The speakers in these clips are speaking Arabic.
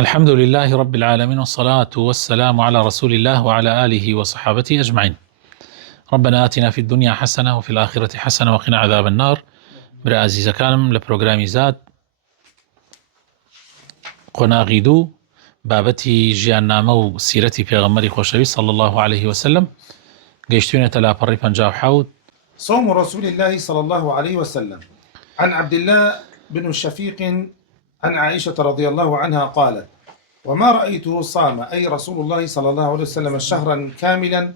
الحمد لله رب العالمين، والصلاة والسلام على رسول الله وعلى آله وصحابته أجمعين. ربنا آتنا في الدنيا حسنة وفي الآخرة حسنة وقنا عذاب النار. برا عزيزة كانم لبروغرامي زاد قناغيدو بابتي جيانامة و سيرتي پیغمبری خوشوی صلى الله عليه وسلم قيشتوين تلا بري پنجاب حود صوم رسول الله صلى الله عليه وسلم. عن عبد الله بن شفيق عن عائشة رضي الله عنها قالت: وما رأيته صام أي رسول الله صلى الله عليه وسلم شهرا كاملا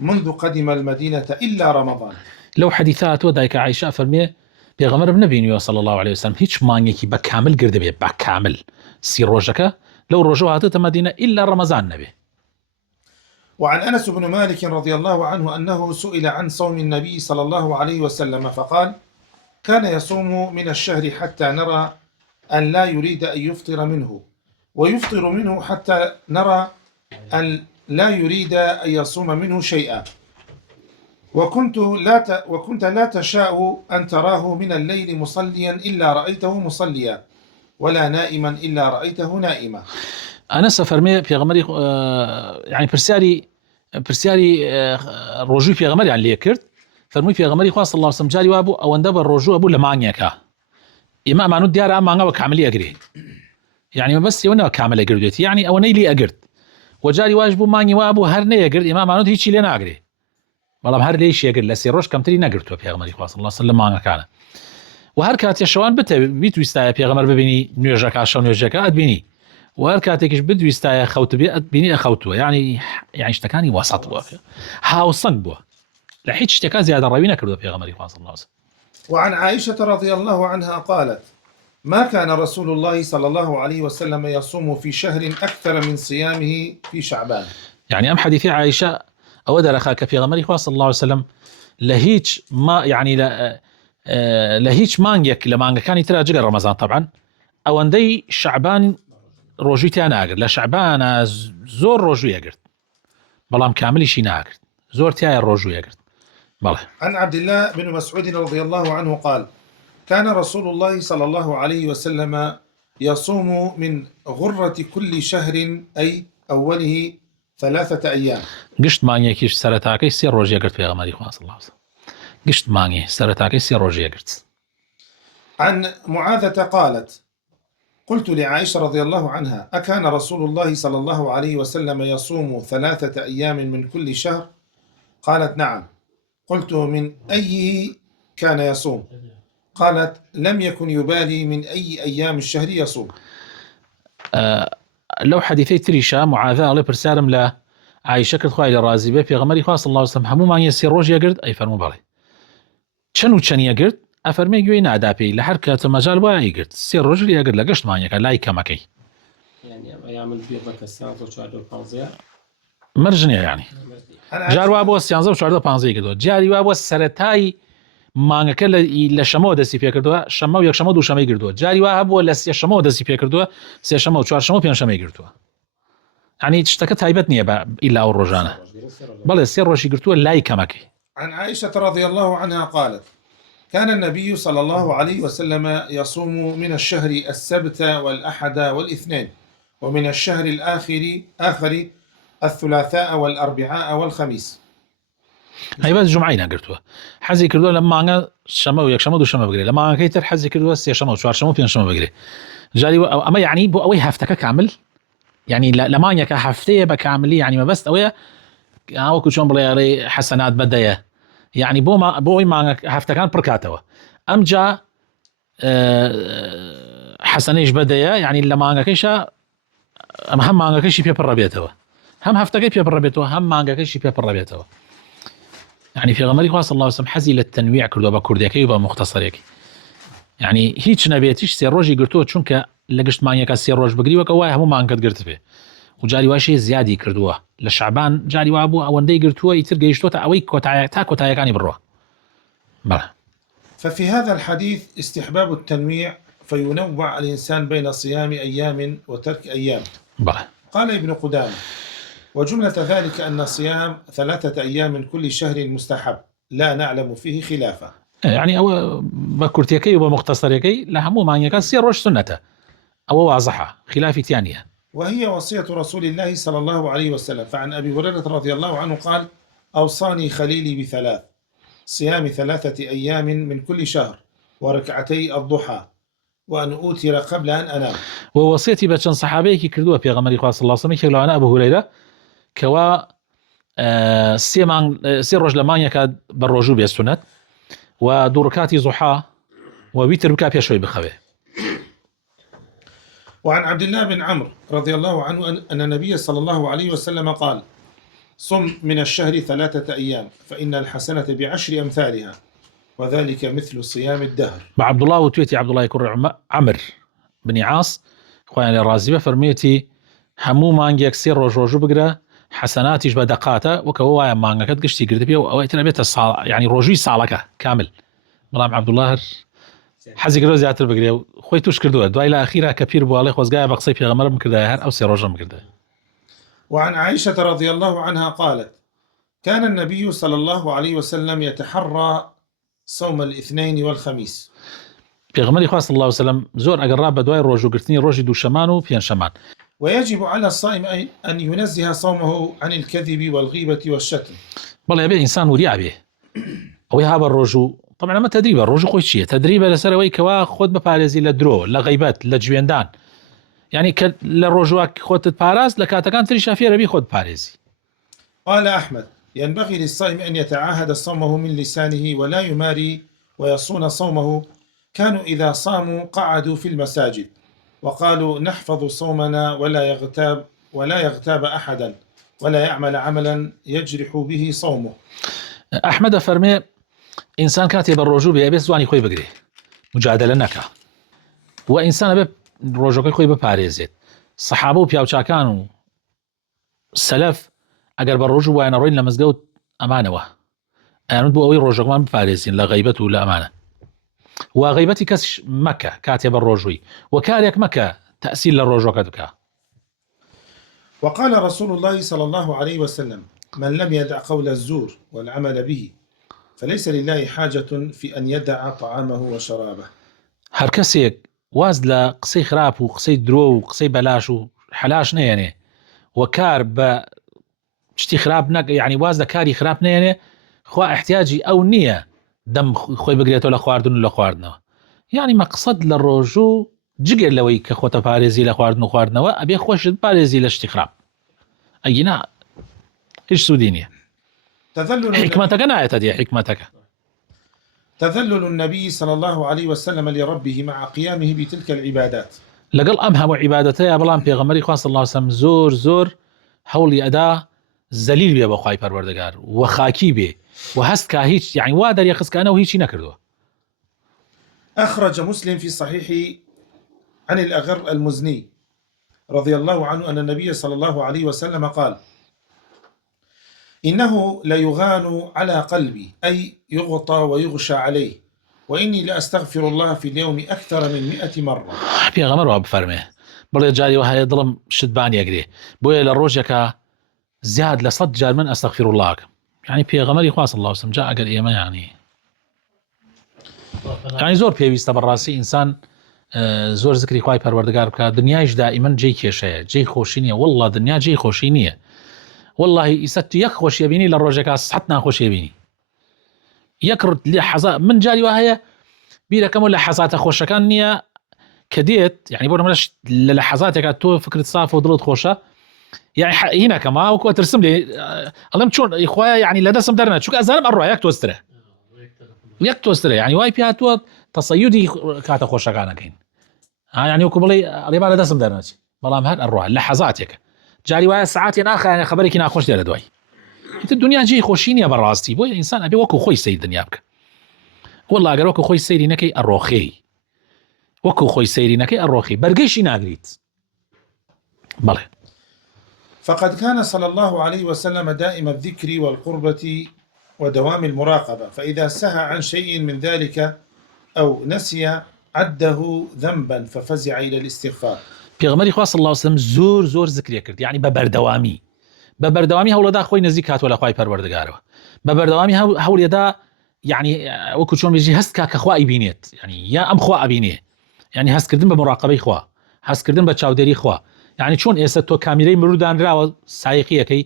منذ قدم المدينة إلا رمضان. لو حديثات ودايك عائشة فرمي پیغمبر بنبینیو صلى الله عليه وسلم هیچ مانگێکی بە کامل گرد بێ بە کامل سی ڕۆژەکە لەو ڕۆژە هاتوتە مدینە إلا رمضان نبي. وعن أنس بن مالك رضي الله عنه أنه سئل عن صوم النبي صلى الله عليه وسلم فقال: كان يصوم من الشهر حتى نرى أن لا يريد أن يفطر منه، ويفطر منه حتى نرى أن لا يريد أن يصوم منه شيئا، وكنت لا تشاء أن تراه من الليل مصليا إلا رأيته مصليا، ولا نائما إلا رأيته نائما. أنس فرمي پیغمبری يعني پرسیاری ڕۆژووی پیغمبریان لێ کرد. فەرمووی پیغمبری خوا صلی الله عليه وسلم جاری وابوو ئەوەندە بە ڕۆژوو ئەبوو لە مانگێکە ئێمە ئەمانوت دیارە ئەم مانگە بە کاملی ئەگرێ، یعنی مەبەستی ئەوە نەوە کامل ئەگردوێتی، یعنی ئەوەنەی لێ ئەگرت و جاری واش بوو مانگی وابوو هەر نەیەگرت ئێمە ئەمانوت هیچی لێ ناگرێ، بەڵام هەر لێیشی ئەگرت لە سێ ڕۆژ کەمتری نەگرتووە پیغمبری خوا صلی الله عليه وسلم مانگەکانە. و هەر کاتێ شەوان بیتویستایە پیغمبر ببینی نوێژەکە شەو نوێژەکە ئەتبینی، و هەر کاتێکیش بدویستایە خەوت بێ ئەتبینی ئەخەوتووە، یعنی شتەکانی وەسەط بووە، هاوسەنگ بووە، لە هیچ شتێکا زیادە ڕەوی نەکردووە پیغمبری خوا صلی الله عليه وسلم. وعن عائشة رضي الله عنها قالت: ما كان رسول الله صلى الله عليه وسلم يصوم في شهر أكثر من صيامه في شعبان. يعني أم حديث عائشة أو درخاك في غمر صلى الله عليه وسلم لهيج ما يعني لهيج مانجك لمانجا كان يترى جل رمضان طبعا أو أندي شعبان روجيتي أنا أقر لا شعبان زور روجوي أقرت بلام كامل شي ناقرت زور تاي الروجوي أقرت بله. عن عبد الله بن مسعود رضي الله عنه قال: كان رسول الله صلى الله عليه وسلم يصوم من غرة كل شهر أي أوله 3 أيام. قشت مانجيكيش سرتاكي سي روجي أقرت في غمر صلى الله عليه وسلم قشت مانجي سرتاكي سي روجي أقرت. عن معاذة قالت: قلت لعائشة رضي الله عنها: أكان رسول الله صلى الله عليه وسلم يصوم 3 أيام من كل شهر؟ قالت: نعم. قلت: من أي كان يصوم؟ قالت: لم يكن يبالي من أي أيام الشهر يصوم. لو حديثي تريشا معاذة الله برسالم لا عائشة كرت خواه لرازي بي غمري خاص الله وسلم همو ما يسير روج يقرد أي فرمو بالي چن يقرد أفرمي جوي نادا بي لحركة مجال با يقرد سير روج يقرد لقشت ما يقرد لا يكمكي يعني أيام البيض كالسيانزة وشعر وبانزية مرجنية يعني جار وابو السيانزة وشعر وبانزية كدو جاري وابو السرطاي مانگەکە لە شەمەوە دەستی پێ کردووە، شەمە و یەکشەمە و دووشەمەی گرتووە، جاری وا هەبووە لە سێشەمەوە دەستی پێ کردووە، سێشەمە و چوارشەمە و پێنجشەمەی گرتووە، یعنی شتەکە تایبەت نییە بە ئیلا ئەو ڕۆژانە، بەڵێ سێ ڕۆژی گرتووە لای کەمەکەی. عن عائشة رضي الله عنها قالت: كان النبي صلى الله عليه وسلم يصوم من الشهر السبت والأحد والاثنين، ومن الشهر الآخر الثلاثاء والأربعاء والخميس. هەیبەت جومعەی نەگرتووە، حەزی کردووە لە مانگە شەمە و یەکشەمە و دووشەمە بگرێت، لە مانگەکەی تر حەزی کردووە سێشەمە و چوارشەمە و پێنجشەمە بگرێت. جاری ئەمە یعنی بۆ ئەوەی هەفتەکە کامل، یعنی لە مانگێکە هەفتەیە بە کاملی، یعنی مەبەست ئەوەیە وەکو چۆن بڵێ حەسەنات بەدەیە، یعنی بۆ ئەوەی مانگە هەفتەکان پڕکاتەوە، ئەمجا حەسەنەیش بەدەیە، یعنی لە مانگەکەیشە هەم مانگەکەیشی پێپڕە بێتەوە، هەم هەفتەکەی پێپڕە بێتەوە، هەم مانگەکەیشی پێپڕە بێتەوە. يعني في غمري خاص الله وسلم حزي للتنويع كردوا بكرديكي وبمختصريكي، يعني هيچ نبيتيش سي روجي قرتوه چونك لقشت مانيكا سي روج بقري وكواي همو مانكت قرت به، وجاري واشي زيادي كردوه للشعبان جاري وابو اوندي قرتوه يتر قيشتوه اوي كوتايا كاني بروه. بله. ففي هذا الحديث استحباب التنويع، فينوع الإنسان بين صيام أيام وترك أيام. بله. قال ابن قدامة: وجملة ذلك أن صيام 3 أيام من كل شهر مستحب، لا نعلم فيه خلافا. يعني أو بكرتيكي وبمختصريكي لا همو مانيكا سي روج سنته، أو واضحة خلاف تانية. وهي وصية رسول الله صلى الله عليه وسلم. فعن أبي هريرة رضي الله عنه قال: أوصاني خليلي بثلاث: صيام 3 أيام من كل شهر، وركعتي الضحى، وأن أوتر قبل أن أنام. ووصيتي بچن صحابيكي كردوها بيغمري خواه صلى الله عليه وسلم كلو أنا أبو هريرة كوا سي روج لمان يكاد بالرجوع بيستنت ودوركاتي ضحى وويتر بكا بيشوي بخوي. وعن عبد الله بن عمرو رضي الله عنه أن النبي صلى الله عليه وسلم قال: صم من الشهر 3 أيام فإن الحسنة ب10 أمثالها، وذلك مثل صيام الدهر. مع عبد الله وتويتي عبد الله يكون عمر بن عاص خواني الرازي فرميتي همو مانجيك سير روجو بقرا حسناتيش بدقاته وكوايا مانجا كتقشتي قرد بيه وأويتنا بيت يعني روجوي صالكه كامل. ملام عبد الله حزي قرد زيادة بقرا خوي توش كردوه دواي لأخيرا كبير بوالي خوزقايا بقصي في غمر مكرده هر أو سي روجو مكرده. وعن عائشة رضي الله عنها قالت: كان النبي صلى الله عليه وسلم يتحرى صوم الاثنين والخميس. بيغمري خواه صلى الله عليه وسلم زور أقراب بدواي روجو قرتني روجي دو شمانو بيان شمان. ويجب على الصائم أن ينزه صومه عن الكذب والغيبة والشتم. والله يبي إنسان وريع به أو يهاب الرجو. طبعا ما تدريب الرجو خوي شيء تدريب لسروي كوا خد ببارزي لدرو لغيبات لجويندان يعني للرجوع خد بارز لكاتكان تري شافيه ربي خد بارزي. قال أحمد: ينبغي للصائم أن يتعاهد صومه من لسانه ولا يماري ويصون صومه. كانوا إذا صاموا قعدوا في المساجد وقالوا: نحفظ صومنا ولا يغتاب أحدا ولا يعمل عملا يجرح به صومه. أحمد فرمي إنسان كاتب الرجوع بيبس زواني خوي بقري مجادلة نكا وإنسان بيب رجوع خوي ببارزت صحابو بياوچاكانو سلف اگر بالرجوع وانا روين لمزقوت امانه انا بو اوي رجوع ما ببارزين لا غيبته ولا امانه وغيبتي كش مكه كاتب الرجوي وكاريك مكه تاثير للرجوع كدكا. وقال رسول الله صلى الله عليه وسلم: من لم يدع قول الزور والعمل به فليس لله حاجة في أن يدع طعامه وشرابه. هر كسيك واز لا قصي خراب وقصي درو وقصي بلاش وحلاش نيني وكار ب شتي خراب نك يعني واز كاري خراب نيني خو احتياجي او نية دم خوي بقريته لخواردن ولا خواردنا يعني مقصد للرجوع جيجر لوي كخوته باريزي لخواردن وخواردنا ابي خوش باريزي لشتي خراب اينا ايش سودينيه حكمتك انا تدي حكمتك. تذلل النبي صلى الله عليه وسلم لربه مع قيامه بتلك العبادات. لقل امهم عبادته يا بلان بيغمري صلى الله عليه وسلم زور حولي اداه زليل بيه بخواي پروردگار وخاكي بيه وهست كهيج يعني وادر يخس كانه هيجي نكردو. أخرج مسلم في صحيح عن الأغر المزني رضي الله عنه أن النبي صلى الله عليه وسلم قال: إنه ليغان على قلبي أي يغطى ويغشى عليه، وإني لأستغفر الله في اليوم أكثر من 100 مرة. بيغمر واب فرمه بلي جاري وهي ظلم شدبان يقري بويا للروجك زياد لصد جار من أستغفر الله يعني بيغمري خاص الله وسلم جاء قال إيما يعني زور بيويست بالراسي إنسان زور ذكري خواهي پروردگار بك دنياش دائما جي كيشايا جي خوشينية والله دنيا جي خوشينية والله يست يك خوش يبيني للروجك صحتنا خوش يبيني يكرت لحظات من جاري وهي بيرا كم لحظات خوشة كان نية كديت يعني بقول ملاش للحظاتك تو فكرة صافة وضلت خوشة يعني هنا كما وكو ترسم لي الله شلون اخويا يعني لا دسم درنا شو ازلم اروح يك توستره يعني واي بياتو تصيدي كاتا خوشة كان كاين يعني وكو بلي ريبا لا دسم درنا بلام هاد اروح لحظاتك جاري واي ساعات اخر يعني خبرك انا خوش ديال دوي انت الدنيا جي خوشيني براستي بو انسان ابي وكو خوي سيد الدنيا بك والله اگر وكو خوي سيدي نكي اروخي وكو خوي سيدي نكي اروخي برقيشي ناغريت بله. فقد كان صلى الله عليه وسلم دائم الذكر والقربة ودوام المراقبة، فإذا سهى عن شيء من ذلك أو نسي عده ذنبا ففزع إلى الاستغفار. پیغمبری خدا صلی الله علیه و سلم زور ذکر کرد يعني ببردوامی هول دا خوی نزدیک هات ولا خوای پروردگارو ببردوامی هول دا يعني وكو شلون بيجي هست كخوا يبينيت يعني يا ام خوا ابينيه يعني هست كردن بمراقبه خوا حەزکردن بە چاودێری خوا یعنی چۆن ئێستا تۆ کامیرەی مرودانراوە سایقیەکەی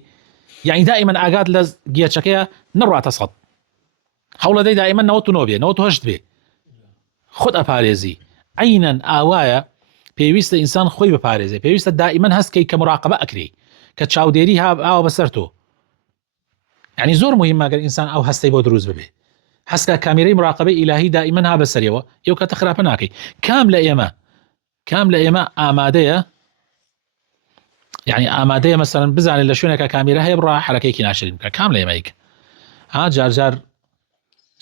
یعنی دائیمەن ئاگات لە گێچەکەیە نەڕاتە سەد هەوڵەدەی دائیمەن 99 بێ 98 بێ خۆت ئەپارێزی عینەن ئاوایە پێویستە ئینسان خۆی بپارێزێ پێویستە دائیمەن هەستکەی کە مراقبە ئەکرێ کە چاودێری ئاوە بەسەر تۆ یعنی زۆر مهمە ئەگەر ئینسان ئەو هەستەی بۆ دروست ببێ هەستکە کامیرەی مراقبەی ئیلاهی دائیمەن ها بەسەریەوە ئێو کاتە خراپە ناکەی کام لە ئێمە ئامادەیە یعنی ئامادەیە مەسەڵەن بزانێت لە شوێنێکە کامیرە هەیە بڕە حرەکەیەکی ناشرین بکە کام لە ئێمەیک ها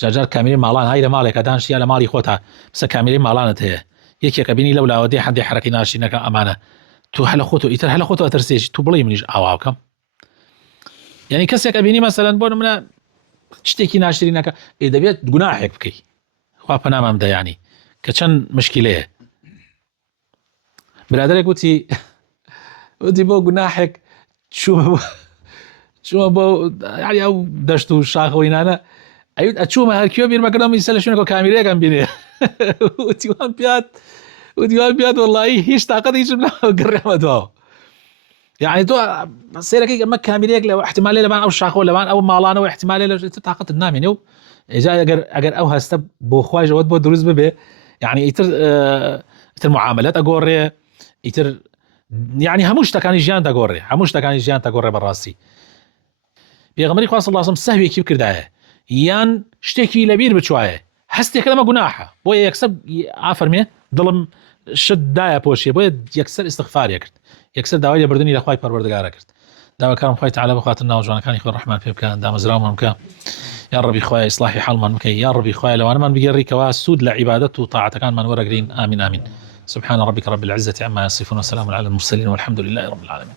جارجار کامیرەی ماڵان های لە ماڵێکە دانشیا لە ماڵی خۆتا بسە کامیرەی ماڵانت هەیە یەکێکە بینی لەو لاوە دێ هەندێک حرەکەی ناشرینەکە ئەمانە تو هەلە خۆتۆ ئیتر هەلە خۆتۆ ئەترسێکی تو بڵێ منیش ئاوا بکەم یعنی کەسێک ئەبینی مەسەڵەن بۆ نمونە شتێکی ناشرینەکە دەبێت گوناحێک بکەی خوا پەنامام دەیانی کە چەند مشکلەیە برادرێک وتی بۆ گوناحێک چوومە بۆ ئەو دەشت و شاخەوەینانە ئەوت ئەچوومە هەرکیۆ بیرمەکردم ئیسە لە شوێنەکە کامیرەیەکم بینێ وتیوان پیات وەڵڵاهی هیچ تااقەت هیچم گەڕێمە دواوە یعنی تۆ سیرەکەی ئەمە کامیرەیەک لە احتیمالێ لەبان ئەو شاخەوە لەبان ئەو ماڵانەوە احتیمالێ لە تااقەتت نامێنێ و ئێجا ئەگەر ئەو هەستە بۆ خوایژەوەت بۆ دروست ببێ یعنی ئیتر معاملەت ئەگۆڕێ ئیتر یعنی هەموو شتەکانی ژیان دەگۆڕێ بەڕاستی پێغەمبەری خوا صلی الله علیه و سلم سەهوێکی بکردایە یان شتێکی لەبیر بچوایە هەستێکە لەمە گوناحە بۆ یەکسەر ئافەرمێ دڵم شت دایە پۆشیە بۆیە یەکسەر ئیستیغفاریە کرد یەکسەر داوای لێبوردنی لە خوای پەروەردگارە کرد داواکارم خوای تەعالی بخواتن ناو جوانەکانی خۆی ڕەحمان پێ بکە دامەزراومان بکە یا ڕەبی خوای ئیسلاحی حاڵمان بکەی یا ڕەبی خوای لەوانەمان بگێڕیکەوە سوود لە عیبادەت و تاعەتەکانمان وەرەگرین آمین آمین سبحان ربك رب العزة عما يصفون وسلام على المرسلين والحمد لله رب العالمين